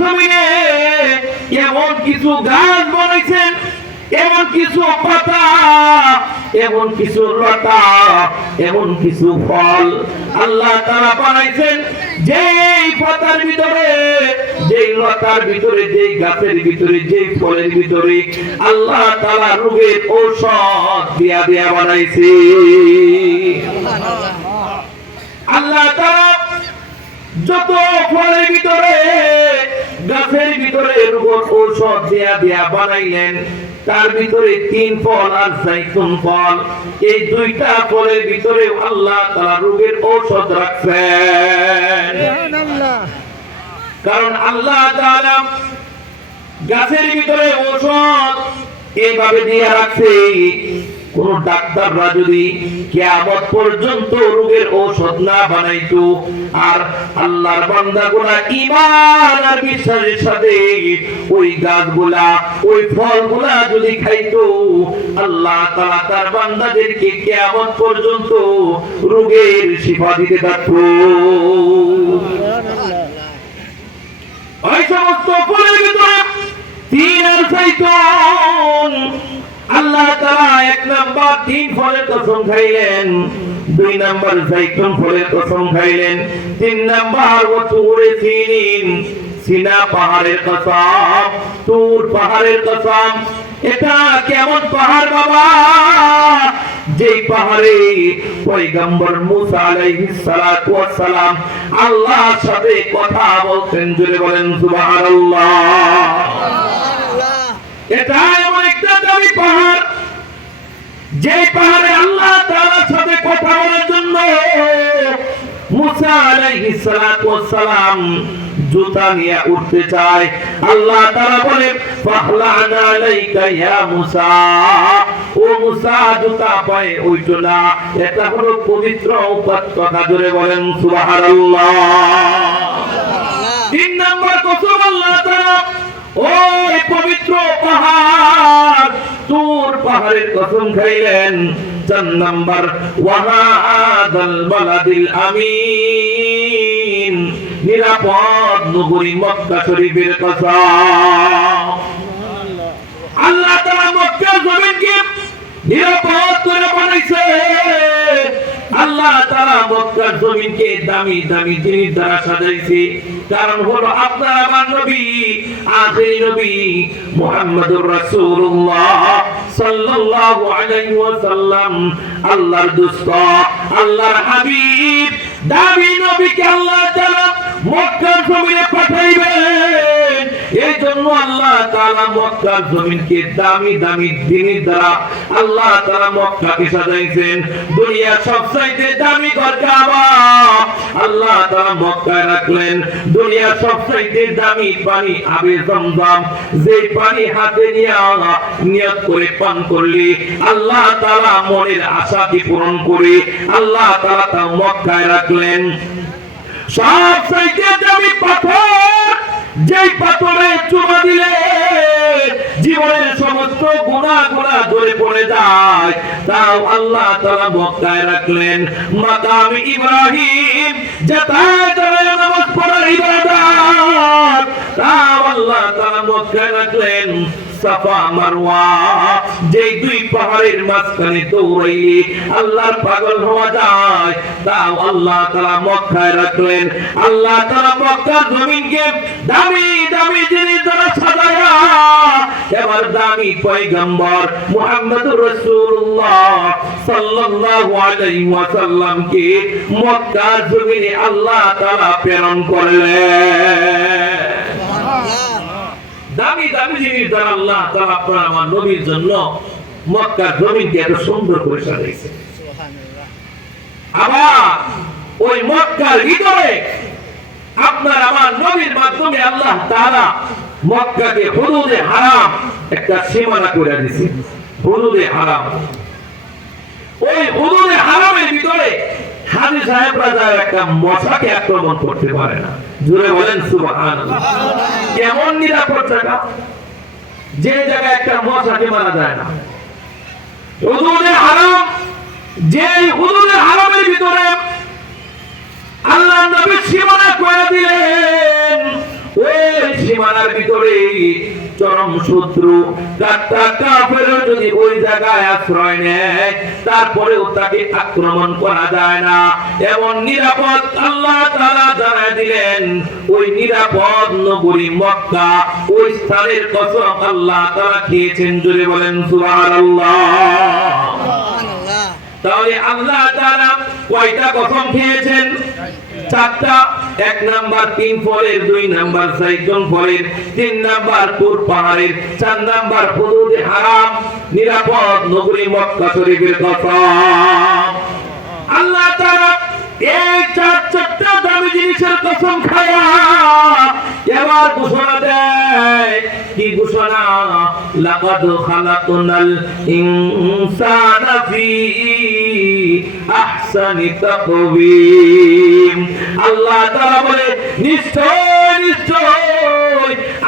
জমিনে এমন কিছু গাছ বানাইছেন, এমন কিছু পাতা, এমন কিছু লতা, এমন কিছু ফল আল্লাহ তাআলা বানাইছেন, যেই পাতার ভিতরে, যেই লতার ভিতরে, যেই গাছের ভিতরে, যেই ফলের ভিতরে আল্লাহ তাআলা রোগের ঔষধ দিয়া দিয়া বানাইছে। আল্লাহ তাআলা যত ফলের ভিতরে, গাছের ভিতরে রোগের ঔষধ দিয়া দিয়া বানাইলেন, তার ভিতরে 3 ফল আর জাইতুন ফল, এই দুইটা ফলের ভিতরে আল্লাহ তাআলা রোগের ঔষধ রাখছেন। কারণ আল্লাহ তাআলা গাছের ভিতরে ঔষধ এইভাবে দিয়ে রাখছে, কোন ডাক্তাররা যদি কিয়ামত পর্যন্ত রোগের ঔষধ না বানাইতো, আর আল্লাহর বান্দাগুলা ঈমান আর বিশ্বাসের সাথে ওই গাছগুলা, ওই ফলগুলা যদি খাইতো, আল্লাহ তাআলা তার বান্দাদেরকে কিয়ামত পর্যন্ত রোগের শিফা দিতে থাকতো। ওই সমস্ত ফলের ভিতরে 3 আর জাইতুন, আল্লাহ তাআলা 1 নাম্বার 3 ফলের কসম খাইলেন, 2 নাম্বার জাইতুন ফলের কসম খাইলেন, 3 নাম্বার ওয়াতুরে সিনিন, সিনা পাহাড়ের কসম, তুর পাহাড়ের কসম। এটা কেমন পাহাড় বাবা? যেই পাহাড়ে পয়গম্বর মুসা আলাইহিস সালাতু ওয়াস সালাম আল্লাহর সাথে কথা বলতেন। জোরে বলেন সুবহানাল্লাহ। এটা এমন একটা দামি পাহাড়, যে পাহাড়ে আল্লাহ তাআলার সাথে কথা বলার জন্য মুসা আলাইহিস সালাতু ওয়াস সালাম জুতা নিয়ে উঠতে চায়। আল্লাহ তাআলা বলে ফাহলানা আলাইকা ইয়া মুসা, ও মুসা জুতা পায়ে উঠো না, এটা হলো পবিত্র উপত্যকা। জোরে বলেন সুবহানাল্লাহ। 3 নাম্বার কসম আল্লাহ তাআলা ওই পবিত্র পাহাড় তুর পাহাড়ের কসম খাইলেন। 4 নাম্বার ওয়াহাদাল বালাদিল আমিন, নিরাপদ নগরী মক্কা শরীফের কসম। আল্লাহ তাআলা মক্কা জমিনকে নিরাপদ করে বানাইছে। আল্লাহ তাআলা মক্কার জমিনকে দামি দামি জিনিস দ্বারা সাজাইছে। কারণ হলো আপনার আমার নবী, আখিরি নবী মুহাম্মদুর রাসূলুল্লাহ সাল্লাল্লাহু আলাইহি ওয়াসাল্লাম আল্লাহর দোস্ত, আল্লাহর হাবিব, দামি নবীকে আল্লাহ তাআলা মক্কার জমিনে পাঠাইবেন। এই জন্য আল্লাহ তাআলা মক্কার জমিনকে দামি দামি জিনিস দ্বারা আল্লাহ তাআলা মক্কাকে সাজাইছেন। দুনিয়ার সবচাইতে দামি ঘর কাবা আল্লাহ তাআলা মক্কায় রাখলেন। দুনিয়ার সবচাইতে দামি পানি আবে জমজম, যে পানি হাতে নিয়ত করে পান করলে আল্লাহ তাআলা মনের আশাকে পূরণ করে আল্লাহ তাআলা তা মক্কায় রাখলেন। সবচাইতে দামি পাথর, যেই পাথরে চুমা দিলে জীবনের সমস্ত গুনাহগুলো ধরে পড়ে যায়, তাও আল্লাহ তাআলা মক্কায় রাখলেন। মাকাম ইব্রাহিম, যেটায় নামাজ পড়ার ইবাদত, তাও আল্লাহ তাআলা মক্কায় রাখলেন। সাফা মারওয়া, যেই 2 পাহাড়ের মাঝখানে দৌড়াইলে আল্লাহর পাগল হওয়া যায়, তাও আল্লাহ তাআলা মক্কায় রাখলেন। আল্লাহ তাআলা মক্কার জমিনকে দামি দামি জিনিস দ্বারা সাজায়া এবার দামি পয়গম্বর মুহাম্মদুর রাসূলুল্লাহ সাল্লাল্লাহু আলাইহি ওয়াসাল্লামকে মক্কার জমিনে আল্লাহ তাআলা প্রেরণ করলেন। দামি দামি জিনিস দ্বারা আল্লাহ তাআলা আপনার আমার নবীর জন্য মক্কার জমিনকে এত সুন্দর করে সাজাইছে। আবার ওই মক্কার ভিতরে আপনার আমার নবীর মাধ্যমে আল্লাহ তাআলা মক্কাকে হুদুদে হারাম একটা সীমানা করে দিয়েছে। হুদুদে হারাম, ওই হুদুদে হারামের ভিতরে হাজী সাহেবরা যায় একটা মশাকে আক্রমণ করতে পারে না। জোরে বলেন সুবহানাল্লাহ। কেমন নিরাপদ জায়গা, যে জায়গায় একটা মশাকে মারা যায় না। হুদুদে হারাম, যে হুদুদে হারামের ভিতরে আল্লাহ নবী সীমানা করে দিলেন, ওই সীমানার ভিতরে চরম শত্রু চারটা কাফের যদি ওই জায়গায় আশ্রয় নেয় তারপরেও তাকে আক্রমণ করা যায় না, এমন নিরাপদ আল্লাহ তাআলা জানায় দিলেন। ওই নিরাপদ নগরী মক্কা, ওই স্থানের কসম আল্লাহ তাআলা খেয়েছেন। জোরে বলেন সুবহানাল্লাহ। তাহলে আল্লাহ তাআলা কয়টা কসম খেয়েছেন? চারটা। এক নাম্বার 3 ফলের, 2 নাম্বার 4 ফলের, 3 নাম্বার তুর পাহাড়ের, 4 নাম্বার হুদুদে হারাম নিরাপদ নগরী মক্কা শরীফের কসম। আল্লাহ তাআলা এই চারটা দামি জিনিসের কসম খায়া এবার ঘোষণা দেয়। কি ঘোষণা? লাকাদ খালাকনাল ইনসানা ফি আহসানি তাকওয়িম। আল্লাহ তাআলা বলে নিশ্চয়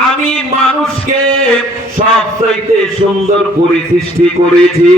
আমি মানুষকে সবচাইতে সুন্দর করে সৃষ্টি করেছি।